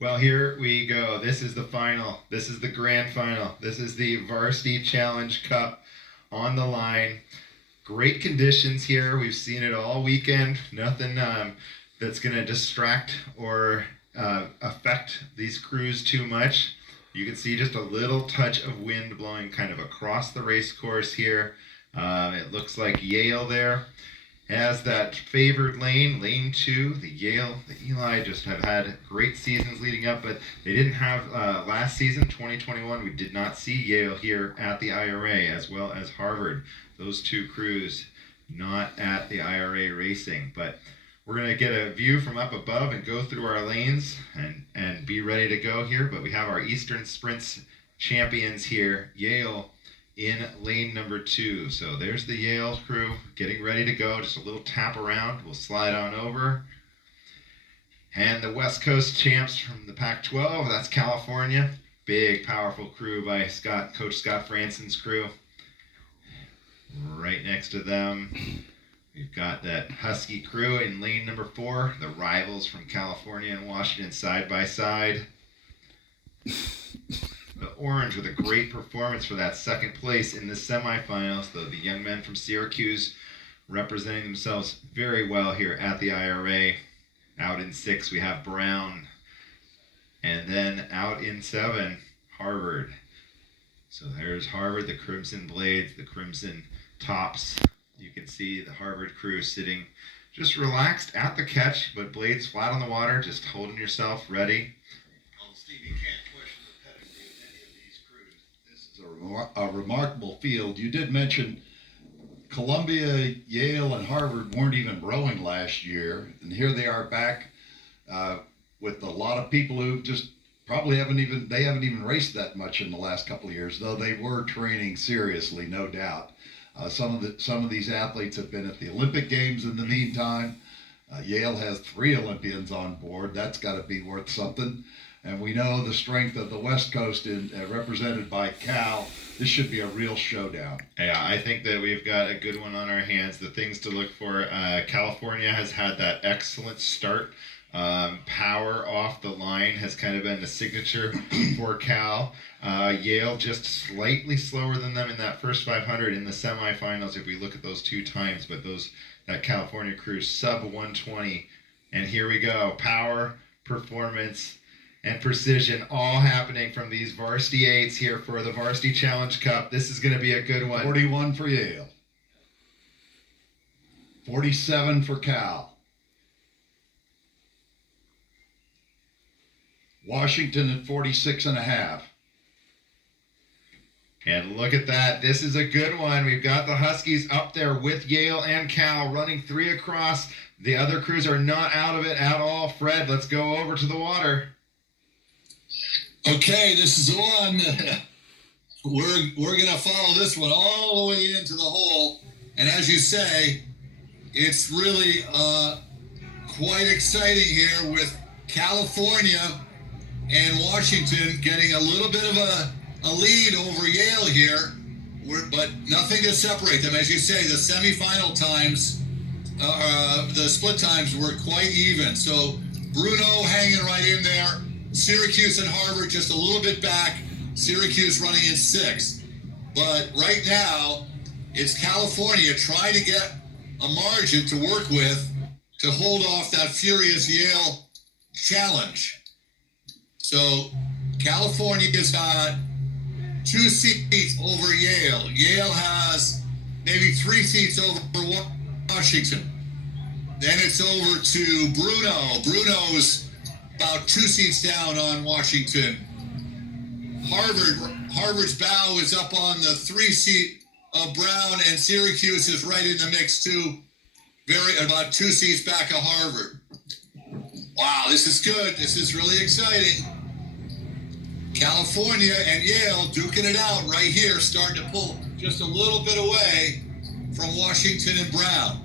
Well, here we go. This is the final. This is the grand final. This is the Varsity Challenge Cup on the line. Great conditions here. We've seen it all weekend. Nothing that's going to distract or affect these crews too much. You can see just a little touch of wind blowing kind of across the race course here. It looks like Yale there has that favored lane, lane 2. The Yale, the Eli just have had great seasons leading up, but they didn't have last season, 2021. We did not see Yale here at the IRA, as well as Harvard. Those two crews not at the IRA racing, but we're going to get a view from up above and go through our lanes and be ready to go here. But we have our Eastern Sprints champions here, Yale, in lane number 2. So there's the Yale crew getting ready to go. Just a little tap around. We'll slide on over. And the West Coast champs from the Pac-12, that's California. Big, powerful crew by Coach Scott Franson's crew. Right next to them, we've got that Husky crew in lane number 4. The rivals from California and Washington side by side. The Orange with a great performance for that second place in the semifinals, though the young men from Syracuse representing themselves very well here at the IRA. Out in 6, we have Brown. And then out in 7, Harvard. So there's Harvard, the Crimson Blades, the Crimson Tops. You can see the Harvard crew sitting just relaxed at the catch, but blades flat on the water, just holding yourself ready. Well, Steve, you can't question the pedigree of any of these crews. This is a remarkable field. You did mention Columbia, Yale, and Harvard weren't even rowing last year, and here they are back with a lot of people who just probably haven't even raced that much in the last couple of years, though they were training seriously, no doubt. Some of these athletes have been at the Olympic Games in the meantime. Yale has 3 Olympians on board. That's got to be worth something. And we know the strength of the West Coast represented by Cal. This should be a real showdown. Yeah, I think that we've got a good one on our hands. The things to look for, California has had that excellent start. Power off the line has kind of been the signature for Cal. Yale just slightly slower than them in that first 500 in the semifinals if we look at those 2 times, but that California crew sub 120. And here we go. Power, performance, and precision all happening from these Varsity 8s here for the Varsity Challenge Cup. This is going to be a good one. 41 for Yale. 47 for Cal. Washington at 46.5. And look at that. This is a good one. We've got the Huskies up there with Yale and Cal running 3 across. The other crews are not out of it at all. Fred, let's go over to the water. Okay, this is the one. We're going to follow this one all the way into the hole. And as you say, it's really quite exciting here with California and Washington getting a little bit of a lead over Yale here, but nothing to separate them. As you say, the semifinal times, the split times were quite even. So Bruno hanging right in there. Syracuse and Harvard just a little bit back. Syracuse running in 6th. But right now, it's California trying to get a margin to work with to hold off that furious Yale challenge. So California's got 2 seats over Yale. Yale has maybe 3 seats over Washington. Then it's over to Bruno. Bruno's about 2 seats down on Washington. Harvard's bow is up on the 3 seat of Brown, and Syracuse is right in the mix too. About 2 seats back of Harvard. Wow, this is good. This is really exciting. California and Yale duking it out right here, starting to pull just a little bit away from Washington and Brown.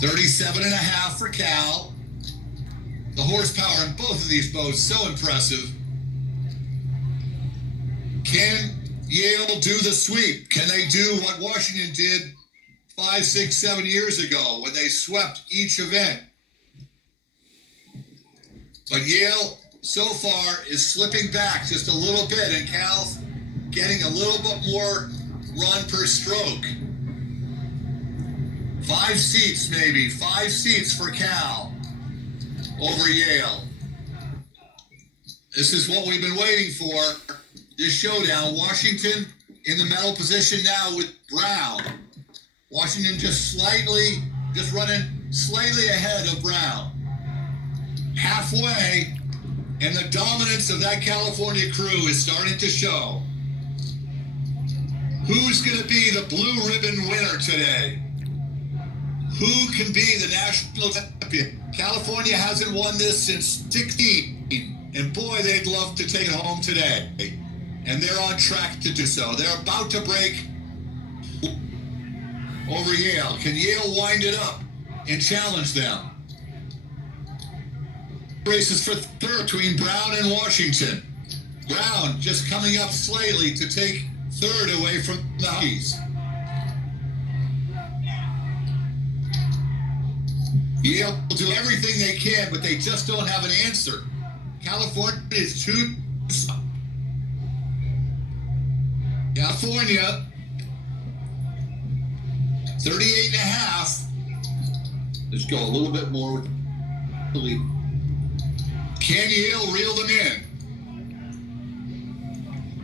37.5 for Cal. The horsepower in both of these boats, so impressive. Can Yale do the sweep? Can they do what Washington did 5, 6, 7 years ago when they swept each event? But Yale, so far, is slipping back just a little bit, and Cal's getting a little bit more run per stroke. 5 seats, maybe. 5 seats for Cal over Yale. This is what we've been waiting for. This showdown. Washington in the medal position now with Brown. Washington just running slightly ahead of Brown. Halfway, and the dominance of that California crew is starting to show. Who's going to be the blue ribbon winner today? Who can be the national champion? California hasn't won this since 16, and boy, they'd love to take it home today. And they're on track to do so. They're about to break over Yale. Can Yale wind it up and challenge them? Races for third between Brown and Washington. Brown just coming up slightly to take third away from the Huskies. Yale will do everything they can, but they just don't have an answer. California is too. California, 38 and a half. Let's go a little bit more with the lead. Can Yale reel them in?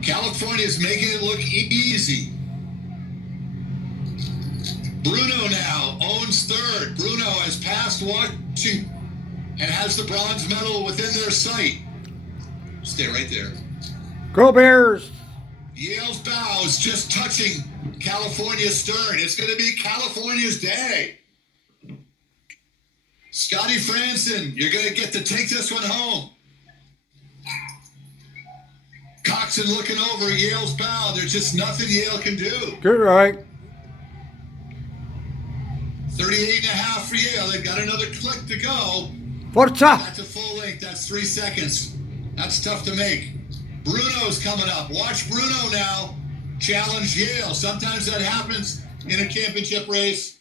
California is making it look easy. Bruno now owns third. Bruno has passed Washington and has the bronze medal within their sight. Stay right there. Go Bears! Yale's bow is just touching California's stern. It's going to be California's day. Scotty Franson, you're going to get to take this one home. Coxon looking over Yale's bow. There's just nothing Yale can do. Good right. 38 and a half for Yale. They've got another click to go. Forza! That's a full length. That's 3 seconds. That's tough to make. Bruno's coming up. Watch Bruno now challenge Yale. Sometimes that happens in a championship race.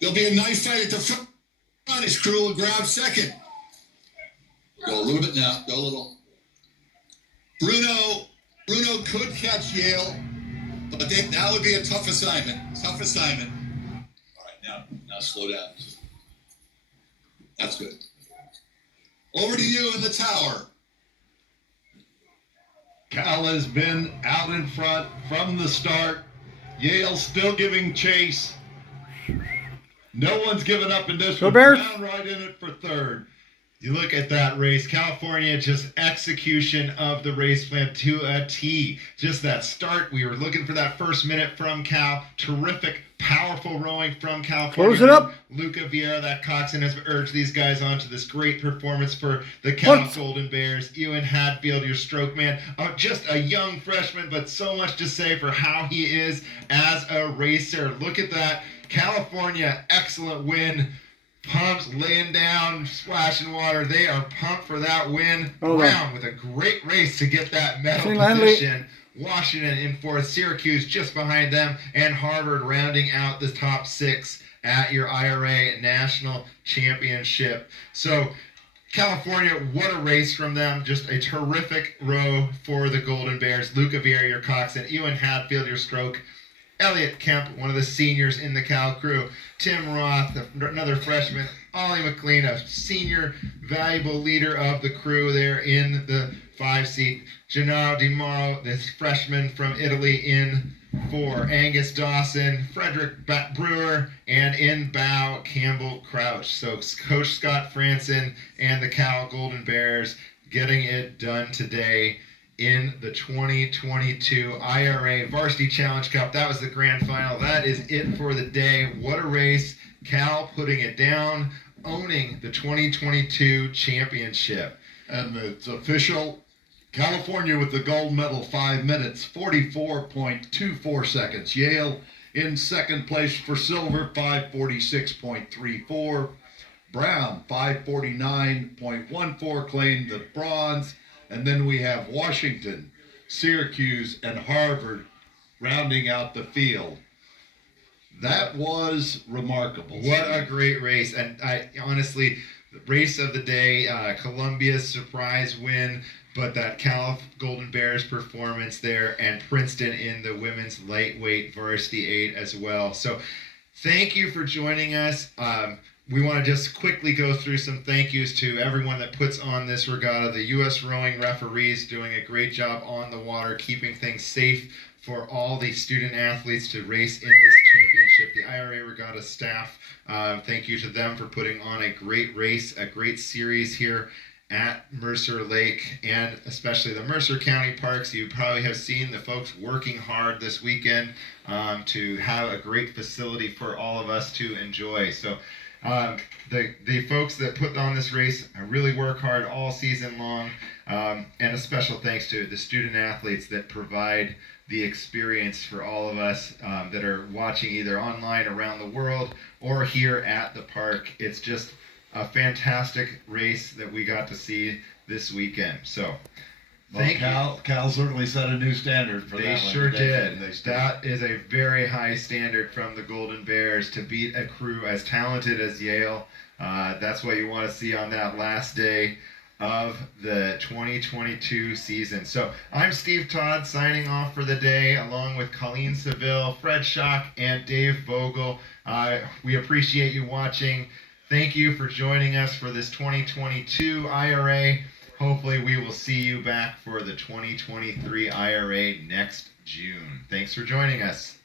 There'll be a knife fight at the front. His crew will grab second. Go a little bit now. Go a little. Bruno could catch Yale, but that would be a tough assignment. Tough assignment. All right, now slow down. That's good. Over to you in the tower. Cal has been out in front from the start. Yale still giving chase. No one's given up in this Go one. Bears. Brown right in it for third. You look at that race, California, just execution of the race plan to a T. Just that start, we were looking for that first minute from Cal. Terrific, powerful rowing from California. Close it up. Luca Vieira, that Coxon has urged these guys on to this great performance for the Cal What? Golden Bears. Ewan Hadfield, your stroke man, just a young freshman, but so much to say for how he is as a racer. Look at that. California, excellent win. Pumps, laying down, splashing water. They are pumped for that win. Hold on. Brown with a great race to get that medal St. Landley. position. Washington in fourth, Syracuse just behind them, and Harvard rounding out the top 6 at your IRA National Championship. So California, what a race from them. Just a terrific row for the Golden Bears. Luca Vieira, your coxswain. Ewan Hadfield, your stroke. Elliot Kemp, one of the seniors in the Cal crew. Tim Roth, another freshman. Ollie McLean, a senior valuable leader of the crew there in the 5-seat. Gennaro Di Mauro, this freshman from Italy in 4. Angus Dawson, Frederick Brewer, and in bow, Campbell Crouch. So Coach Scott Franson and the Cal Golden Bears getting it done today in the 2022 IRA Varsity Challenge Cup. That was the grand final. That is it for the day. What a race. Cal putting it down, owning the 2022 championship. And it's official. California with the gold medal, 5 minutes, 44.24 seconds. Yale in second place for silver, 546.34. Brown, 549.14, claimed the bronze. And then we have Washington, Syracuse, and Harvard rounding out the field. That was remarkable. What a great race. And I honestly, the race of the day, Columbia's surprise win, but that Cal Golden Bears performance there, and Princeton in the women's lightweight varsity 8 as well. So thank you for joining us. We want to just quickly go through some thank yous to everyone that puts on this regatta. The U.S. rowing referees doing a great job on the water, keeping things safe for all the student athletes to race in this championship. The IRA regatta staff, thank you to them for putting on a great race, a great series here at Mercer Lake, and especially the Mercer County Parks. You probably have seen the folks working hard this weekend to have a great facility for all of us to enjoy. So the folks that put on this race really work hard all season long, and a special thanks to the student athletes that provide the experience for all of us that are watching either online around the world or here at the park. It's just a fantastic race that we got to see this weekend. So thank you. Cal certainly set a new standard for They that one. sure today. did. That is a very high standard from the Golden Bears to beat a crew as talented as Yale. That's what you want to see on that last day of the 2022 season. So I'm Steve Todd signing off for the day, along with Colleen Seville, Fred Schock, and Dave Vogel. We appreciate you watching. Thank you for joining us for this 2022 IRA. Hopefully we will see you back for the 2023 IRA next June. Thanks for joining us.